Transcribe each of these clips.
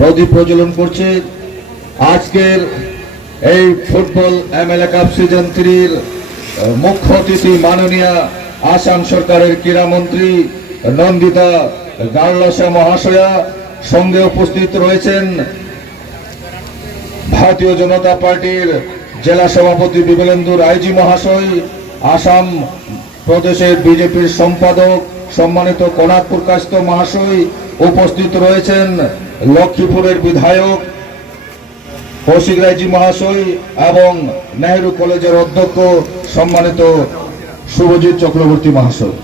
প্রদীপ প্রজ্বলন করছে। আজকের এই ফুটবল এমএলএ কাপ সিজন 3-র মুখ্য অতিথি মাননীয় আসাম সরকারের ক্রীড়ামন্ত্রী নন্দিতা গার্লসা মহাশয়া, সঙ্গে উপস্থিত রয়েছেন ভারতীয় জনতা পার্টির জেলা সভাপতি বিমলেন্দু রায়জি মহাশয়, আসাম প্রদেশের বিজেপির সম্পাদক সম্মানিত কনাথপুর কাস্ত মহাশয়, উপস্থিত রয়েছেন লক্ষ্মীপুরের বিধায়ক কৌশিক রায়জি মহাশয় এবং নেহেরু কলেজের অধ্যক্ষ সম্মানিত শুভজিৎ চক্রবর্তী মহাশয়।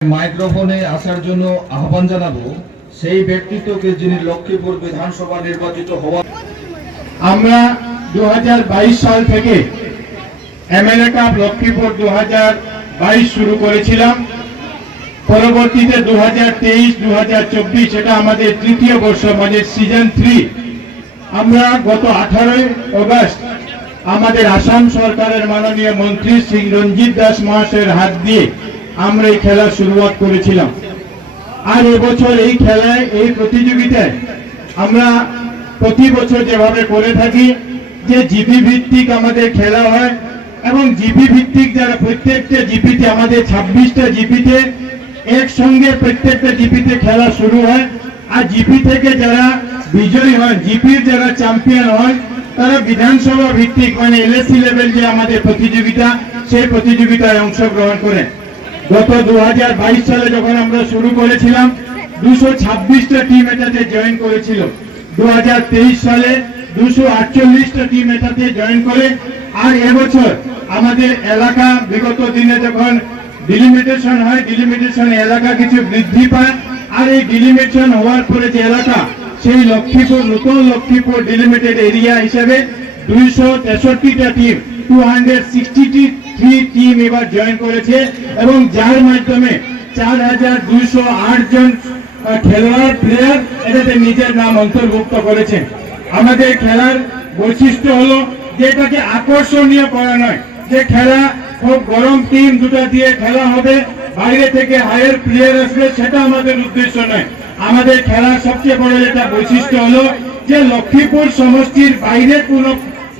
মাইক্রোফোনে আসার জন্য আহ্বান জানাবো সেই ব্যক্তিত্বকে যিনি লক্ষ্মীপুর বিধানসভা নির্বাচিত হওয়া। আমরা 2022 সাল থেকে এমএলএ কাপ লক্ষ্মীপুর 2022 শুরু করেছিলাম। পরবর্তীতে 2023, 2024 এটা আমাদের তৃতীয় বর্ষ, মানে সিজন 3। আমরা গত 18 আগস্ট আমাদের আসাম সরকারের মাননীয় মন্ত্রী শ্রী রঞ্জিত দাস মহাশয়ের হাত দিয়ে আমরা এই খেলা শুরুয়াত করেছিলাম। আর এবছর এই খেলায়, এই প্রতিযোগিতায় আমরা প্রতি বছর যেভাবে করে থাকি, যে জিপি ভিত্তিক আমাদের খেলা হয় এবং জিপি ভিত্তিক যারা প্রত্যেকটা জিপিতে, আমাদের 26টা জিপিতে একসঙ্গে প্রত্যেকটা জিপিতে খেলা শুরু হয়। আর জিপি থেকে যারা বিজয়ী হয়, জিপির যারা চ্যাম্পিয়ন হয়, তারা বিধানসভা ভিত্তিক, মানে এলএসি লেভেল যে আমাদের প্রতিযোগিতা, সেই প্রতিযোগিতায় অংশগ্রহণ করে। গত 2022 সালে যখন আমরা শুরু করেছিলাম, 226টা টিম এটাতে জয়েন করেছিল। 2023 সালে 248টা টিম এটাতে জয়েন করে। আর এবছর আমাদের এলাকা বিগত দিনে যখন ডিলিমিটেশন হয়, ডিলিমিটেশন এলাকা কিছু বৃদ্ধি পায়। আর এই ডিলিমিটেশন হওয়ার পরে যে এলাকা, সেই লক্ষ্মীপুর, নতুন লক্ষ্মীপুর ডিলিমিটেড এরিয়া হিসেবে 263টা টিম, 263 টিম এবার জয়েন করেছে এবং যার মাধ্যমে 4208 জন খেলোয়াড়, প্লেয়ার এটাতে নিজের নাম অন্তর্ভুক্ত করেছেন। আমাদের খেলার বৈশিষ্ট্য হলো যে এটাকে আকর্ষণীয় করা নয়, যে খেলা খুব গরম টিম দুটা দিয়ে খেলা হবে, বাইরে থেকে হায়ার প্লেয়ার আসবে, সেটা আমাদের উদ্দেশ্য নয়। আমাদের খেলার সবচেয়ে বড় যেটা বৈশিষ্ট্য হলো যে লক্ষ্মীপুর সমষ্টির বাইরে কোনো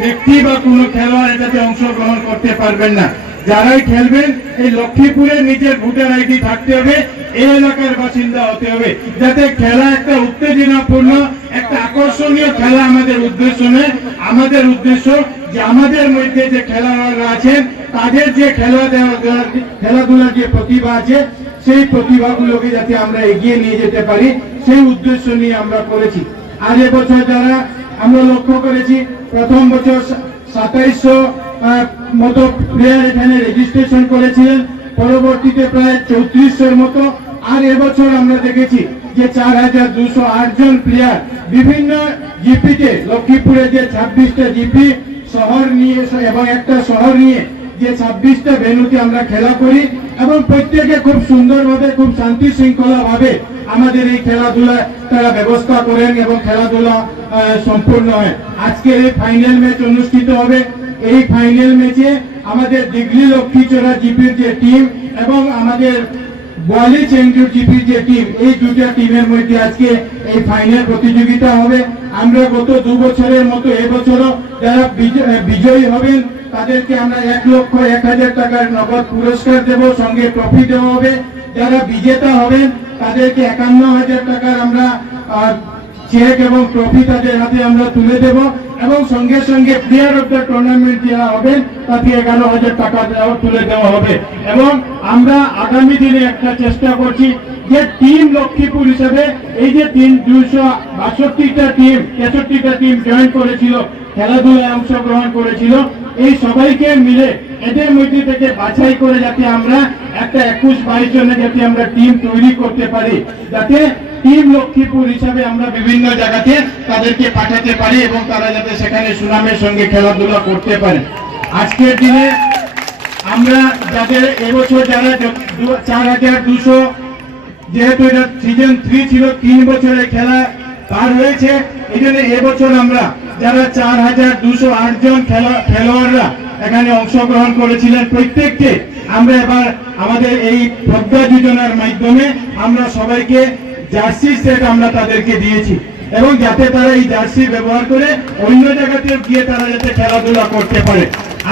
ব্যক্তি বা কোনো খেলোয়াড় এটাতে অংশগ্রহণ করতে পারবেন না। যারাই খেলবেন, এই লক্ষ্মীপুরে নিজের ভোটার আইডি থাকতে হবে, এই এলাকার বাসিন্দা হতে হবে, যাতে খেলা একটা উত্তেজনাপূর্ণ, একটা আকর্ষণীয় খেলা আমাদের উদ্দেশ্য নয়। আমাদের উদ্দেশ্য যে আমাদের মধ্যে যে খেলোয়াড়রা আছেন, তাদের যে খেলাধুলার যে প্রতিভা আছে, সেই প্রতিভাগুলোকে যাতে আমরা এগিয়ে নিয়ে যেতে পারি, সেই উদ্দেশ্য নিয়ে আমরা করেছি। আর এবছর যারা আমরা লক্ষ্য করেছি, প্রথম বছর 2700 মতো প্লেয়ার এখানে রেজিস্ট্রেশন করেছিলেন, পরবর্তীতে প্রায় 3400-র মতো। আর এবছর আমরা দেখেছি যে 4208 জন প্লেয়ার বিভিন্ন জিপিতে, লক্ষ্মীপুরে যে 26টা জিপি শহর নিয়ে এবং একটা শহর নিয়ে যে 26টা ভেন্যুতে আমরা খেলা করি এবং প্রত্যেকে খুব সুন্দরভাবে, খুব শান্তি শৃঙ্খলা ভাবে আমাদের এই খেলাধুলা তারা ব্যবস্থা করেন এবং খেলাধুলা সম্পূর্ণ হয়। আজকের এই ফাইনাল ম্যাচ অনুষ্ঠিত হবে। এই ফাইনাল ম্যাচে আমাদের দিগলি লক্ষ্মীচোরা জিপির যে টিম এবং আমাদের বোয়ালি চেঙ্গুর জিপির যে টিম, এই দুটা টিমের মধ্যে আজকে এই ফাইনাল প্রতিযোগিতা হবে। আমরা গত 2 বছরের মতো এবছরও যারা বিজয়ী হবেন তাদেরকে আমরা 1,01,000 টাকার নগদ পুরস্কার দেব, সঙ্গে ট্রফি দেওয়া হবে। যারা বিজেতা হবেন তাদেরকে 51,000 টাকার আমরা চেক এবং ট্রফি তাদের হাতে আমরা তুলে দেব এবং সঙ্গে সঙ্গে প্লেয়ার অফ দ্য টুর্নামেন্ট যারা হবেন তাকে 11,000 টাকা তুলে দেওয়া হবে। এবং আমরা আগামী দিনে একটা চেষ্টা করছি যে টিম লক্ষ্মীপুর হিসেবে এই যে 262টা টিম, 63টা টিম জয়েন করেছিল, খেলাধুলায় অংশগ্রহণ করেছিল, এই সবাইকে মিলে এদের মধ্যে থেকে বাছাই করে যাতে আমরা একটা 21-22 জনের যাতে আমরা টিম তৈরি করতে পারি, যাতে টিম লক্ষ্মীপুর হিসাবে আমরা বিভিন্ন জায়গাতে তাদেরকে পাঠাতে পারি এবং তারা যাতে সেখানে সুনামের সঙ্গে খেলাধুলা করতে পারে। আজকের দিনে আমরা যাদের এবছর যারা 4200, যেহেতু এটা সিজন 3 ছিল, 3 বছরের খেলা পার হয়েছে, এই জন্য এবছর আমরা যারা 4208 জন খেলোয়াড়রা এখানে অংশগ্রহণ করেছিলেন, প্রত্যেককে আমরা এবার আমাদের এই প্রজ্ঞা যোজনার মাধ্যমে আমরা সবাইকে জার্সি সেট আমরা তাদেরকে দিয়েছি। এবং যাতে তারা এই জার্সি ব্যবহার করে অন্য জায়গাতে গিয়ে তারা যাতে খেলাধুলা করতে পারে।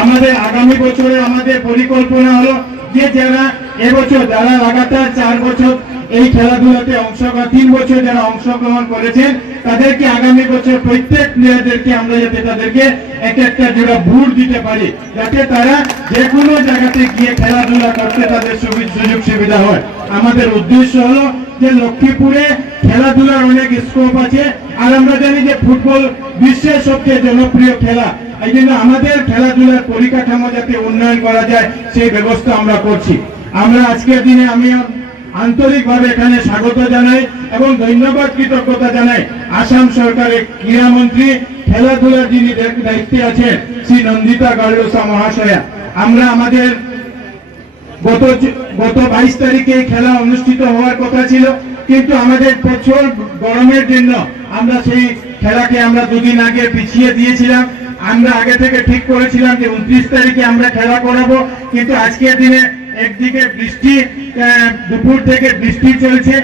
আমাদের আগামী বছরে আমাদের পরিকল্পনা হলো যে যারা এবছর যারা লাগাতার 4 বছর এই খেলাধুলাতে অংশগ্রহণ 3 বছর যারা অংশগ্রহণ করেছেন তাদেরকে আগামী বছর প্রত্যেক প্লেয়ারদেরকে আমরা যাতে তাদেরকে একটা জোড়া বুট দিতে পারি, যাতে তারা যে কোনো জায়গাতে গিয়ে খেলাধুলা করতে তাদের সুযোগ সুবিধা হয়। আমাদের উদ্দেশ্য হলো যে লক্ষ্মীপুরে খেলাধুলার অনেক স্কোপ আছে, আর আমরা জানি যে ফুটবল বিশ্বের সবচেয়ে জনপ্রিয় খেলা। এই জন্য আমাদের খেলাধুলার পরিকাঠামো যাতে উন্নয়ন করা যায় সেই ব্যবস্থা আমরা করছি। আমরা আজকের দিনে আমি আন্তরিকভাবে এখানে স্বাগত জানাই এবং ধন্যবাদ কৃতজ্ঞতা জানাই আসাম সরকারের ক্রীড়ামন্ত্রী খেলাধুলার যিনি দায়িত্বে আছেন শ্রী নন্দিতা গার্লোসা মহাশয়া। আমরা আমাদের গত 22 তারিখে খেলা অনুষ্ঠিত হওয়ার কথা ছিল, কিন্তু আমাদের প্রচুর গরমের জন্য আমরা সেই খেলাকে আমরা 2 দিন আগে পিছিয়ে দিয়েছিলাম। আমরা আগে থেকে ঠিক করেছিলাম যে 29 তারিখে আমরা খেলা করাবো, কিন্তু আজকের দিনে একদিকে বৃষ্টি, দুপুর থেকে বৃষ্টি চলছে,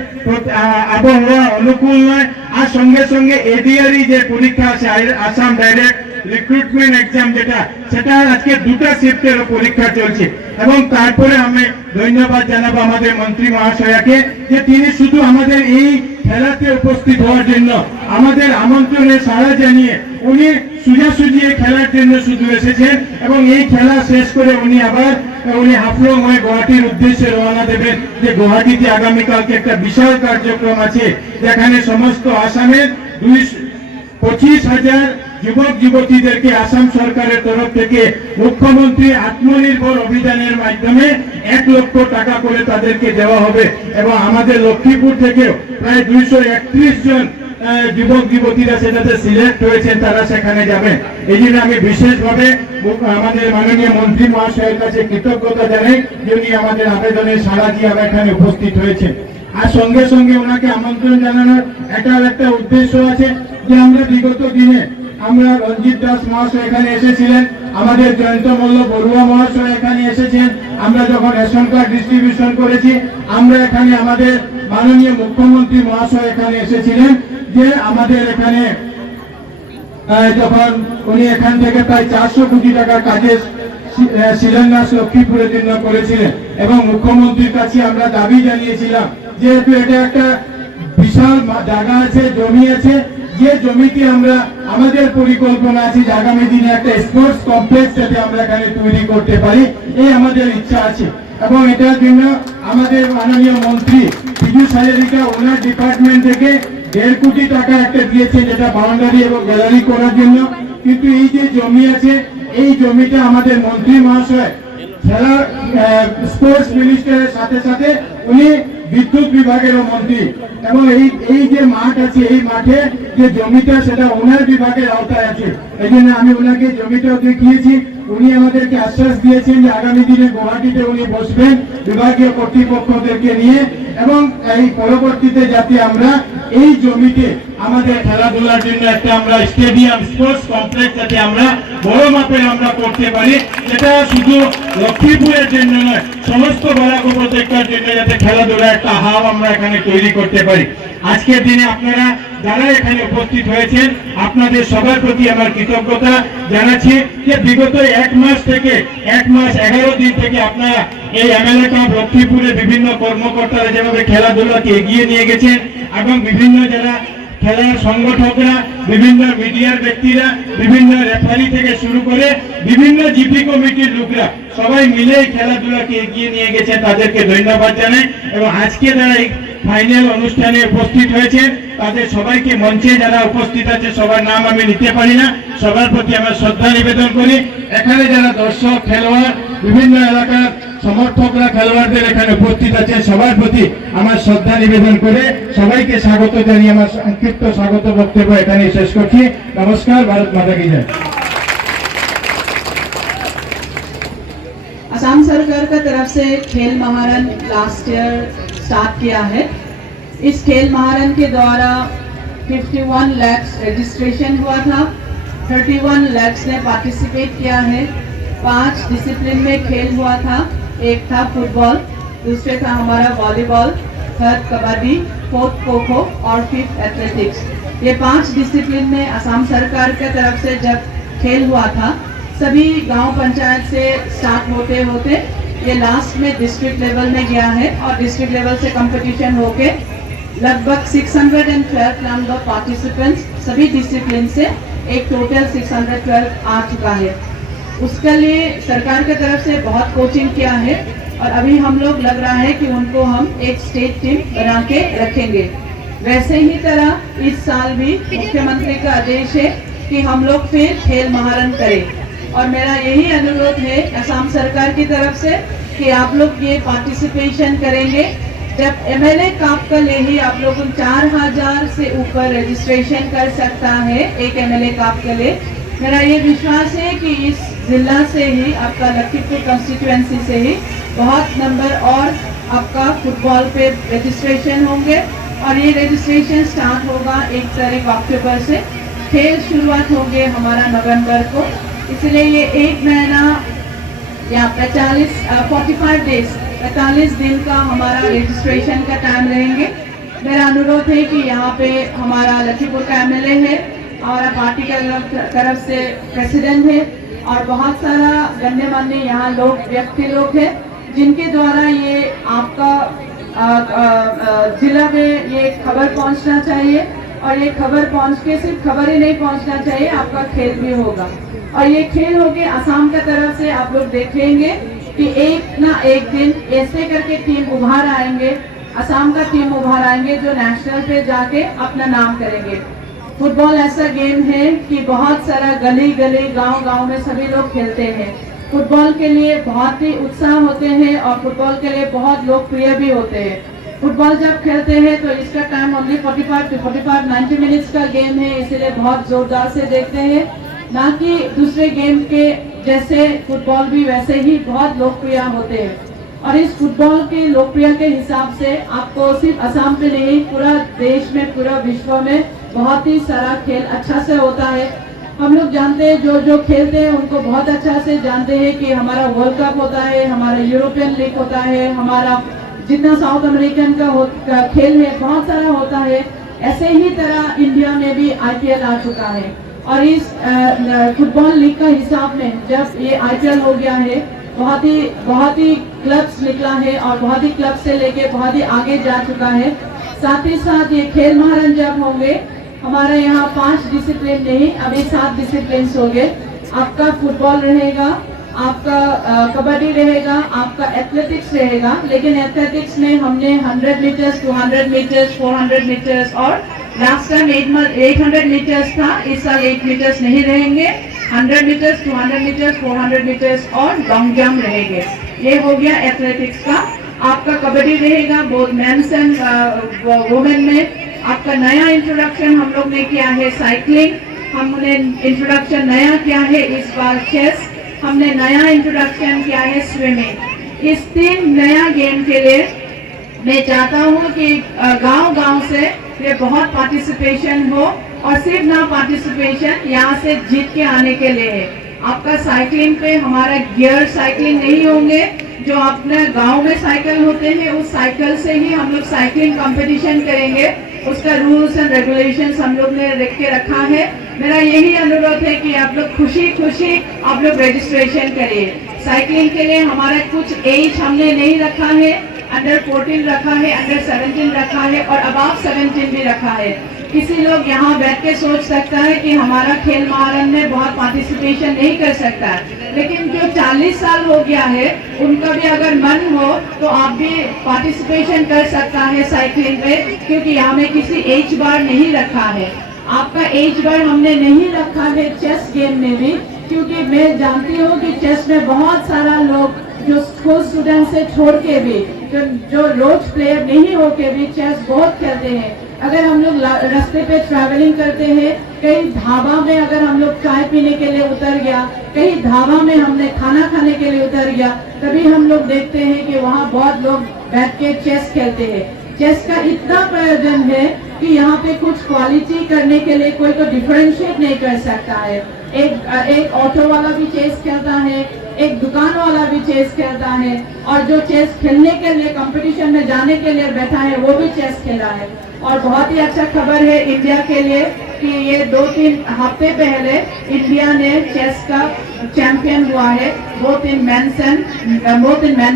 আবহাওয়া অনুকূল নয়, আর সঙ্গে সঙ্গে এডিআরই যে পরীক্ষা আছে আসাম ডাইরেক্ট রিক্রুটমেন্ট এক্সাম সেটা আজকে 2টা শিফটের পরীক্ষা চলছে। এবং তারপরে আমি ধন্যবাদ জানাবো আমাদের মন্ত্রী মহাশয়াকে যে তিনি শুধু আমাদের এই খেলাতে উপস্থিত হওয়ার জন্য আমাদের আমন্ত্রণে সাড়া জানিয়ে উনি সোজাসুজি খেলার জন্য শুধু এসেছেন এবং এই খেলা শেষ করে উনি হাফলং হয়ে গুয়াহাটির উদ্দেশ্যে রওনা দেবেন। যে গুয়াহাটিতে আগামীকালকে একটা বিশাল কার্যক্রম আছে যেখানে সমস্ত আসামের 25,000 যুবক যুবতীদেরকে আসাম সরকারের তরফ থেকে মুখ্যমন্ত্রী আত্মনির্ভর অভিযানের মাধ্যমে 1 লক্ষ টাকা করে তাদেরকে দেওয়া হবে এবং আমাদের লক্ষ্মীপুর থেকেও প্রায় 231 জন যুবক যুবতীরা সেটাতে সিলেক্ট হয়েছেন, তারা সেখানে যাবেন। এই জন্য আমি বিশেষভাবে আমাদের মাননীয় মন্ত্রী মহাশয়ের কাছে কৃতজ্ঞতা জানাই যে উনি আমাদের আবেদনের সাড়া দিয়ে এখানে উপস্থিত হয়েছেন। আর সঙ্গে সঙ্গে ওনাকে আমন্ত্রণ জানানোর একটা উদ্দেশ্য আছে যে আমরা বিগত দিনে আমরা রঞ্জিত দাস মহাশয় এখানে এসেছিলেন, আমাদের জয়ন্ত মল্ল বড়ুয়া মহাশয় এখানে এসেছেন, আমরা যখন রেশন কার্ড ডিস্ট্রিবিউশন করেছি আমরা এখানে আমাদের মাননীয় মুখ্যমন্ত্রী মহাশয় এখানে এসেছিলেন, যে আমাদের এখানে যখন উনি এখান থেকে প্রায় 400 কোটি টাকার কাজের শিলান্যাস লক্ষ্মীপুরের জন্য করেছিলেন এবং মুখ্যমন্ত্রীর কাছে আমরা দাবি জানিয়েছিলাম যেহেতু এটা একটা বিশাল জায়গা আছে, জমি আছে, যে জমিতে আমরা আমাদের পরিকল্পনা আছে যে আগামী দিনে একটা স্পোর্টস কমপ্লেক্স যাতে আমরা এখানে তৈরি করতে পারি, এই আমাদের ইচ্ছা আছে। এবং এটার জন্য আমাদের মাননীয় মন্ত্রী পীযূষ হাজারিকা ওনার ডিপার্টমেন্ট থেকে 1.5 কোটি টাকা একটা দিয়েছে যেটা বাউন্ডারি এবং গ্যালারি করার জন্য। কিন্তু এই যে জমি আছে এই জমিটা আমাদের মন্ত্রী মহাশয় খেলা স্পোর্টস মিনিস্টারের সাথে সাথে উনি বিদ্যুৎ বিভাগেরও মন্ত্রী এবং এই যে মাঠ আছে এই মাঠে যে জমিটা সেটা ওনার বিভাগের আওতায় আছে। এই জন্য আমি ওনাকে জমিটাও দেখিয়েছি, উনি আমাদেরকে আশ্বাস দিয়েছেন যে আগামী দিনে গুয়াহাটিতে উনি বসবেন বিভাগীয় কর্তৃপক্ষদেরকে নিয়ে এবং এই পরবর্তীতে যাতে আমরা এই জমিতে আমাদের খেলাধুলার জন্য একটা আমরা স্টেডিয়াম স্পোর্টস কমপ্লেক্স যাতে আমরা বড় মাপের আমরা করতে পারি, এটা শুধু লক্ষ্মীপুরের জন্য নয় সমস্ত বরাক উপত্যকার জন্য যাতে খেলাধুলা একটা হাব আমরা এখানে তৈরি করতে পারি। আজকের দিনে আপনারা যারা এখানে উপস্থিত হয়েছেন আপনাদের সবার প্রতি আমার কৃতজ্ঞতা জানাচ্ছি যে বিগত 1 মাস থেকে 1 মাস 11 দিন থেকে আপনারা এই এমএলএ কাপ লক্ষ্মীপুরে বিভিন্ন কর্মকর্তারা যেভাবে খেলাধুলাকে এগিয়ে নিয়ে গেছেন এবং বিভিন্ন যারা খেলার সংগঠকরা, বিভিন্ন মিডিয়ার ব্যক্তিরা, বিভিন্ন রেফারি থেকে শুরু করে বিভিন্ন জিপি কমিটির লোকরা সবাই মিলে এই খেলাধুলাকে এগিয়ে নিয়ে গেছে, তাদেরকে ধন্যবাদ জানাই। এবং আজকে যারা এই ফাইনাল অনুষ্ঠানে উপস্থিত হয়েছে তাদের সবাইকে মঞ্চে যারা উপস্থিত আছে সবার নাম আমি নিতে পারি না, সবার প্রতি আমার শ্রদ্ধা নিবেদন করি। এখানে যারা দর্শক খেলোয়াড় বিভিন্ন এলাকার সমর্থকরা খেলোয়াড়দের এখানে উপস্থিত আছে সবার প্রতি আমার শ্রদ্ধা নিবেদন করে সবাইকে স্বাগত জানিয়ে আমার সংক্ষিপ্ত স্বাগত বক্তব্য এখানে শেষ করছি। নমস্কার, ভারত মাতা কি জয়। असम सरकार का तरफ से खेल महारन लास्ट ईयर स्टार्ट किया है। इस खेल महारन के द्वारा 51 लाख रजिस्ट्रेशन हुआ था, 31 लाख ने पार्टिसिपेट किया है। 5 डिसिप्लिन में खेल हुआ था, एक था फुटबॉल, दूसरे था हमारा volleyball, third kabaddi, fourth kho kho और फिफ्थ एथलेटिक्स। ये 5 डिसिप्लिन में असम सरकार की तरफ से जब खेल हुआ था, सभी गांव पंचायत से स्टार्ट होते होते ये लास्ट में डिस्ट्रिक्ट लेवल में गया है और डिस्ट्रिक्ट लेवल से कंपटीशन होके लगभग 612 नंबर पार्टिसिपेंट्स सभी डिसिप्लिन से एक टोटल 612 आ चुका है। उसके लिए सरकार की तरफ से बहुत कोचिंग किया है और अभी हम लोग लग रहा है कि उनको हम एक स्टेट टीम बना के रखेंगे। वैसे ही तरह इस साल भी मुख्यमंत्री का आदेश है कि हम लोग फिर खेल महारन करें और मेरा यही अनुरोध है असम सरकार की तरफ से कि आप लोग ये पार्टिसिपेशन करेंगे। जब एमएलए कप के लिए ही आप लोग 4000 से ऊपर रजिस्ट्रेशन कर सकता है एक एमएलए कप के लिए। मेरा ये विश्वास है कि इस जिला से ही आपका लखीमपुर कंस्टिट्यूएंसी से ही बहुत नंबर और आपका फुटबॉल पे रजिस्ट्रेशन होंगे और ये रजिस्ट्रेशन स्टार्ट होगा 1 तारीख अक्टूबर से। खेल शुरुआत होंगे हमारा नवंबर को, इसलिए ये 1 महीना या 45 डेज 45 दिन का हमारा रजिस्ट्रेशन का टाइम रहेंगे। मेरा अनुरोध है कि यहाँ पे हमारा लखीमपुर का एमएलए है और पार्टी के तरफ से प्रेसिडेंट है और बहुत सारा गण्यमान्य यहाँ लोग व्यक्ति लोग हैं जिनके द्वारा ये आपका जिला में ये खबर पहुंचना चाहिए और ये खबर पहुंच के सिर्फ खबर ही नहीं पहुंचना चाहिए, आपका खेल भी होगा और ये खेल होके असम की तरफ से आप लोग देखेंगे कि एक ना एक दिन ऐसे करके टीम उभार आएंगे, असम का टीम उभार आएंगे जो नेशनल पे जाके अपना नाम करेंगे। फुटबॉल ऐसा गेम है कि बहुत सारा गली गली गांव गांव में सभी लोग खेलते हैं। फुटबॉल के लिए बहुत ही उत्साह होते हैं और फुटबॉल के लिए बहुत लोकप्रिय भी होते हैं। फुटबॉल जब खेलते हैं तो इसका टाइम ओनली 90 मिनट्स का गेम है, इसीलिए बहुत जोरदार से देखते हैं, ना कि दूसरे गेम के जैसे फुटबॉल भी वैसे ही बहुत लोकप्रिय होते हैं। और इस फुटबॉल के लोकप्रिय के हिसाब से आपको सिर्फ असम पे नहीं पूरा देश में पूरा विश्व में बहुत ही सारा खेल अच्छा से होता है। हम लोग जानते हैं जो खेलते हैं उनको बहुत अच्छा से जानते हैं कि हमारा वर्ल्ड कप होता है, हमारा यूरोपियन लीग होता है, हमारा जितना साउथ अमेरिकन का खेल है बहुत सारा होता है। ऐसे ही तरह इंडिया में भी आईपीएल आ चुका है और इस फुटबॉल लीग का हिसाब में जब ये आईपीएल हो गया है बहुत ही क्लब्स निकला है और बहुत ही क्लब से लेके बहुत ही आगे जा चुका है। साथ ही साथ ये खेल महारन जब होंगे हमारे यहाँ 5 डिसिप्लिन नहीं अभी 7 डिसिप्लिन हो गए। आपका फुटबॉल रहेगा, आपका कबड्डी रहेगा, आपका एथलेटिक्स रहेगा, लेकिन एथलेटिक्स में हमने 100 मीटर्स 200 मीटर्स 400 मीटर्स और लास्ट टाइम 800 मीटर्स था, इस साल 8 मीटर्स नहीं रहेंगे। 100 मीटर्स 200 मीटर्स 400 मीटर्स और लॉन्ग जंप रहेंगे। ये हो गया एथलेटिक्स का। आपका कबड्डी रहेगा बोथ मेंस एंड वुमेन में। आपका नया इंट्रोडक्शन हम लोग ने किया है साइकिलिंग, हमने इंट्रोडक्शन नया किया है इस बार चेस, हमने नया इंट्रोडक्शन किया है स्विमिंग। इस 3 नया गेम के लिए मैं चाहता हूँ कि गांव-गांव से ये बहुत पार्टिसिपेशन हो और सिर्फ ना पार्टिसिपेशन यहाँ से जीत के आने के लिए है। आपका साइकिलिंग पे हमारा गियर साइकिलिंग नहीं होंगे, जो अपने गांव में साइकिल होते हैं उस साइकिल से ही हम लोग साइकिलिंग कंपटीशन करेंगे। उसका रूल्स एंड रेगुलेशंस हम लोग ने लिख के रखा है। मेरा यही अनुरोध है कि आप लोग खुशी खुशी आप लोग रजिस्ट्रेशन करिए। साइकिलिंग के लिए हमारा कुछ एज हमने नहीं रखा है, अंडर 14 रखा है, अंडर 17 रखा है और अबाव 17 भी रखा है। किसी लोग यहाँ बैठ के सोच सकता है कि हमारा खेल महारन में बहुत पार्टिसिपेशन नहीं कर सकता है, लेकिन जो 40 साल हो गया है उनका भी अगर मन हो तो आप भी पार्टिसिपेशन कर सकता है साइकिलिंग में, क्योंकि यहाँ में किसी एज बार नहीं रखा है। आपका एज बार हमने नहीं रखा है चेस गेम में भी, क्योंकि मैं जानती हूँ कि चेस में बहुत सारा लोग जो स्कूल स्टूडेंट से छोड़ के भी जो रोज प्लेयर नहीं होके भी चेस बहुत खेलते हैं। अगर हम लोग रास्ते पे ट्रैवलिंग करते हैं, कहीं ढाबा में अगर हम लोग चाय पीने के लिए उतर गया, कहीं ढाबा में हमने खाना खाने के लिए उतर गया, तभी हम लोग देखते हैं कि वहाँ बहुत लोग बैठ के चेस खेलते हैं। चेस का इतना प्रयोजन है कि यहाँ पे कुछ क्वालिटी करने के लिए कोई को डिफरेंशिएट नहीं कर सकता है। एक ऑटो वाला भी चेस खेलता है, एक दुकान वाला भी चेस खेलता है और जो चेस खेलने के लिए कंपटीशन में जाने के लिए बैठा है वो भी चेस खेल रहा है। और बहुत ही अच्छा खबर है इंडिया के लिए कि ये 2-3 हफ्ते पहले इंडिया ने चेस का चैंपियन हुआ है, both in men's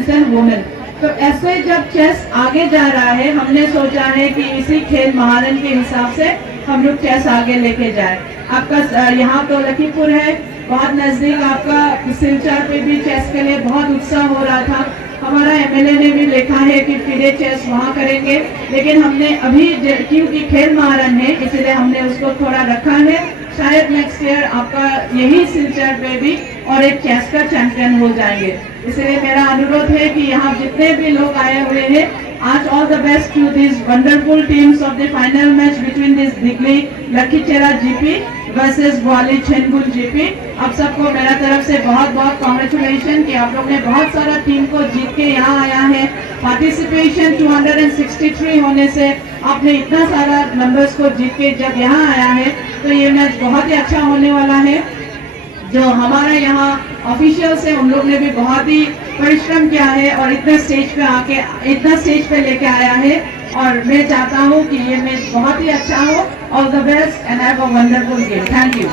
and women. तो ऐसे जब चेस आगे जा रहा है, हमने सोचा है कि इसी खेल महारन के हिसाब से हम लोग चेस आगे लेके जाए। आपका यहाँ तो लखीमपुर है, बहुत नजदीक, आपका सिलचर पे भी चेस के लिए बहुत उत्साह हो रहा था। हमारा एमएलए ने भी लिखा है कि फिडे चेस वहाँ करेंगे, लेकिन हमने अभी क्योंकि खेल महारन है इसलिए हमने उसको थोड़ा रखा है। शायद नेक्स्ट ईयर आपका यही सिलचर पे भी और एक चेस का चैंपियन हो जाएंगे। इसलिए मेरा अनुरोध है कि यहाँ जितने भी लोग आए हुए हैं, आज all the best to this wonderful teams of the final match between this Digli Lakhichera GP versus Gwali Chhengul GP. आप सबको मेरा तरफ से बहुत बहुत कॉन्ग्रेचुलेशन कि आप लोग ने बहुत सारा टीम को जीत के यहाँ आया है। पार्टिसिपेशन 263 होने से आपने इतना सारा नंबर्स को जीत के जब यहाँ आया है, तो ये मैच बहुत ही अच्छा होने वाला है। जो हमारा यहाँ ऑफिशियल्स है उन लोग ने भी बहुत ही परिश्रम किया है और इतना स्टेज पे लेके आया है, और मैं चाहता हूँ कि ये मैच बहुत ही अच्छा हो। All the best and have a wonderful game. Thank you.